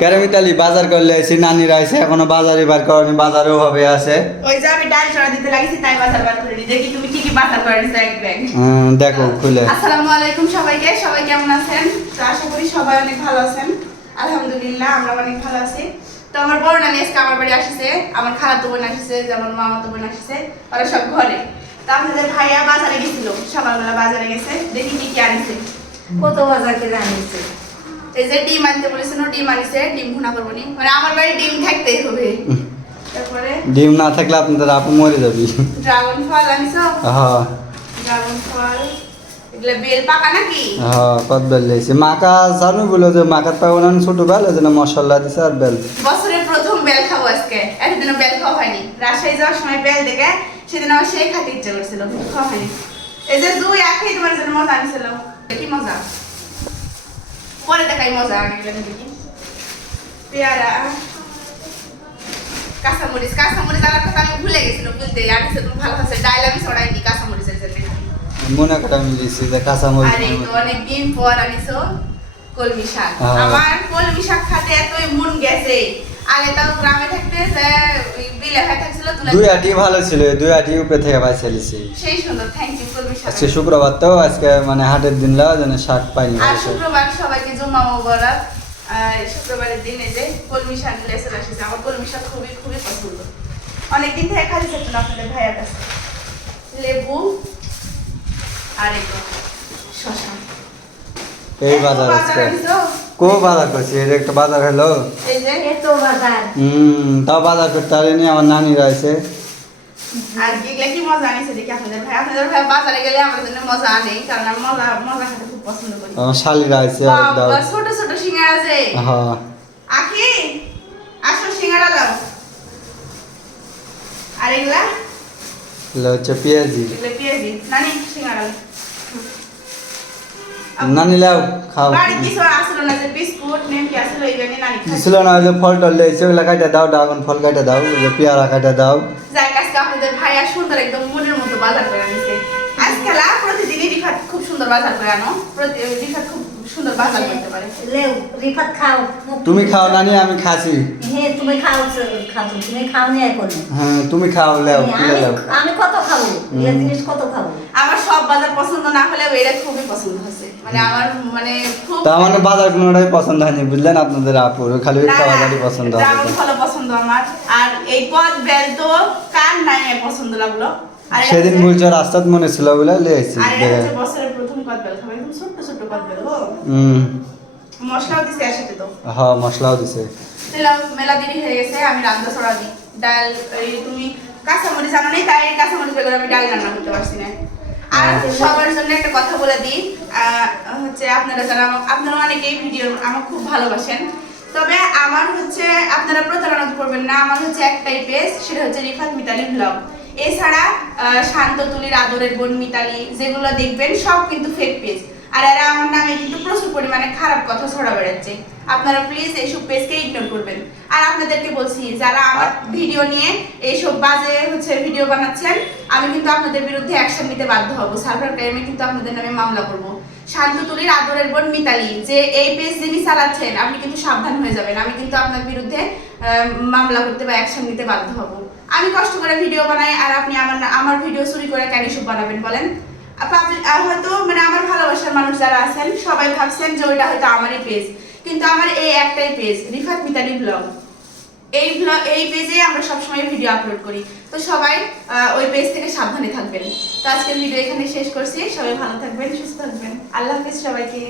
ক্যারামিতালি বাজার করলে এসে নানিরা এসে এখনও বাজারে বার করেনি বাজারেও হবে আছে। ওই যে আমি ডাল চড়া দিতে লাগিয়েছি তাই বাজার বার করে। দেখি তুমি কি কি বাজার করে নিছো এক ব্যাগ। দেখো খুলে। আসসালামু আলাইকুম সবাইকে সবাই কেমন আছেন? তো আশা করি সবাই অনেক ভালো আছেন। আলহামদুলিল্লাহ আমরা অনেক ভালো আছি। তো আমার বড় নানি আজকে আমার বাড়ি আসছে আমার খালাতো বোন আসছে যেমন মামাতো বোন আসছে ওরা সব ঘরে। তো আপনাদের ভাইয়া বাজারে গেছিল সকালবেলা বাজারে গেছে দেখি কি কি আনিছে। কত বাজার করে আনিছে এই যে ডিম আনতে বলেছিল ডিম আনিছে ডিম ভুনা করব নি। মানে আমার বাড়ি ডিম থাকতেই হবে। তারপরে? ডিম না থাকলে আপনাদের আপু মরে যাবি। ড্রাগন ফল আনিছো? হ্যাঁ। ড্রাগন ফল। এগুলো বেল পাকা নাকি? হ্যাঁ মাকা জানো বলো যে মাকার পাবো না ছোট বেল ওই জন্য মশলা দিছে আর বেল। বছরের প্রথম বেল খাব আজকে। এতদিনও বেল খাওয়া হয়নি। রাজশাহী যাওয়ার সময় বেল দেখে সেদিন আমার সেই খাতে ইচ্ছে করছিল খাওয়া হয়নি। এই যে দুই একই তোমার জন্য মজা আনিছিল। কি মজা। পরে দেখাই মজা আগে গেলে দেখি। পেয়ারা কাঁচামরিচ কাঁচামরিচ আনার কথা আমি ভুলে গেছিলাম বলতে আনিছে তুমি ভালো আছে। ডাইল আমি ছড়াইনি কাঁচামরিচের জন্য। মনে করে আমি দিয়েছি যে কাঁচামরিচ আর এই তো পর আনিছো কলমি শাক। হ্যাঁ। আমার কলমি শাক খাতে এতই মন গেছে। আগে তাও গ্রামে থাকতে যে বিলে ভাই থাকছিল দুই আটি ভালো ছিল দুই আটি উপরে থেকে ছেলেছি সেই সুন্দর থ্যাংক আজকে শুক্রবার তো আজকে মানে হাটের দিন লাও যেন শাক পাইনি আর শুক্রবার সবাইকে জুম্মা মোবারক। শুক্রবারের দিন এই যে কলমি শাক লেসে আসছে আমার কলমি শাক খুবই খুবই পছন্দ। অনেকদিন থেকে খালি থাকতো না আপনাদের ভাইয়ার কাছে। লেবু আর এই শশা এই বাজার আজকে। কো বাজার করছি? এটা একটা বাজার হলো? এই যে এত বাজার। হুম তাও বাজার করতে পারিনি আমার নানি রয়েছে। আর এগুলা কি মজা আনিছে দেখি আপনাদের ভাই? আপনাদের ভাই বাজারে গেলে আমার জন্য মজা আনে কারণ আমি মজা মজা খেতে খুব পছন্দ করি। আমার শালি রয়েছে দাও। ছোট ছোট সিঙ্গারা আছে হ্যাঁ আখি আসো সিঙ্গারা আর এগুলা? পেঁয়াজি। পেঁয়াজি। নানি সিঙ্গারা নানি লাও খাও। বাড়ি কিছু আসলো না যে বিস্কুট নেমকি আসলো নানি। ছিল না যে ফল টল লেগেছে ওগুলো কাটে দাও ড্রাগন ফল কাটে দাও পেয়ারা কাটে দাও। কাছে আপনাদের ভাইয়া সুন্দর একদম মনের মতো বাজার করে আনছে। আজকাল প্রতিদিনই রিফাত খুব সুন্দর বাজার করে আনো। প্রতি রিফাত খুব সুন্দর বাজার করতে পারে। লেও রিফাত খাও তুমি খাও নানি আমি খাসি হ্যাঁ তুমি খাও খাও তুমি খাও নি এখন হ্যাঁ তুমি খাও লেও আমি কত খাব? এই জিনিস কত খাব? বাজার পছন্দ না হলেও এটা খুবই পছন্দ হচ্ছে মানে আমার মানে খুব তা আমার বাজার কোনোটাই পছন্দ হয়নি বুঝলেন আপনাদের আপুর খালি একটা বাজারই পছন্দ ড্রাগন ফলও পছন্দ আমার। আর এই কার নাই পছন্দ লাগল? সেদিন বলছো রাস্তাত মনে ছিল বলে বছরের প্রথম খাবে? একদম হুম। মশলাও দিছে তো। হ্যাঁ মশলাও দিছে। মেলা দেরি হয়ে গেছে আমি রান্না ছড়া দিই ডাল এই তুমি কাঁচামরিচ জানো নেই তাই কাঁচামরিচ বেগুন আমি ডাল রান্না করতে পারছি না। সবার জন্য একটা কথা বলে দিই হচ্ছে আপনারা যারা আপনারা অনেকেই ভিডিও আমার খুব ভালোবাসেন। তবে আমার হচ্ছে আপনারা প্রতারণা করবেন না, আমার হচ্ছে একটাই পেজ সেটা হচ্ছে রিফাত মিতালি ব্লগ এছাড়া শান্ত তুলির আদরের বোন মিতালি, যেগুলো দেখবেন সব কিন্তু ফেক পেজ আর এরা আমার নামে কিন্তু প্রচুর পরিমাণে খারাপ কথা ছড়া বেড়াচ্ছে। আপনারা প্লিজ এইসব পেজকে ইগনোর করবেন। আর আপনাদেরকে বলছি যারা আমার ভিডিও নিয়ে এইসব বাজে হচ্ছে ভিডিও বানাচ্ছেন আমি কিন্তু আপনাদের বিরুদ্ধে অ্যাকশন নিতে বাধ্য হব। সার্ভার ক্রাইমে কিন্তু আপনাদের নামে মামলা করব। শান্ততুলির আদরের বোন মিতালি যে এই পেজ যিনি চালাচ্ছেন আপনি কিন্তু সাবধান হয়ে যাবেন। আমি কিন্তু আপনার বিরুদ্ধে মামলা করতে বা অ্যাকশন নিতে বাধ্য হব। আমি কষ্ট করে ভিডিও বানাই আর আপনি আমার আমার ভিডিও চুরি করে কেন সব বানাবেন বলেন? হয়তো মানে আমার ভালোবাসার মানুষ যারা আছেন, সবাই ভাবছেন যে ওইটা হয়তো আমারই পেজ কিন্তু আমার এই একটাই পেজ রিফাত মিতালি ব্লগ এই ব্লগ এই পেজে আমরা সবসময় ভিডিও আপলোড করি। তো সবাই ওই পেজ থেকে সাবধানে থাকবেন। তো আজকের ভিডিও এখানে শেষ করছি। সবাই ভালো থাকবেন, সুস্থ থাকবেন। আল্লাহ হাফিজ সবাইকে।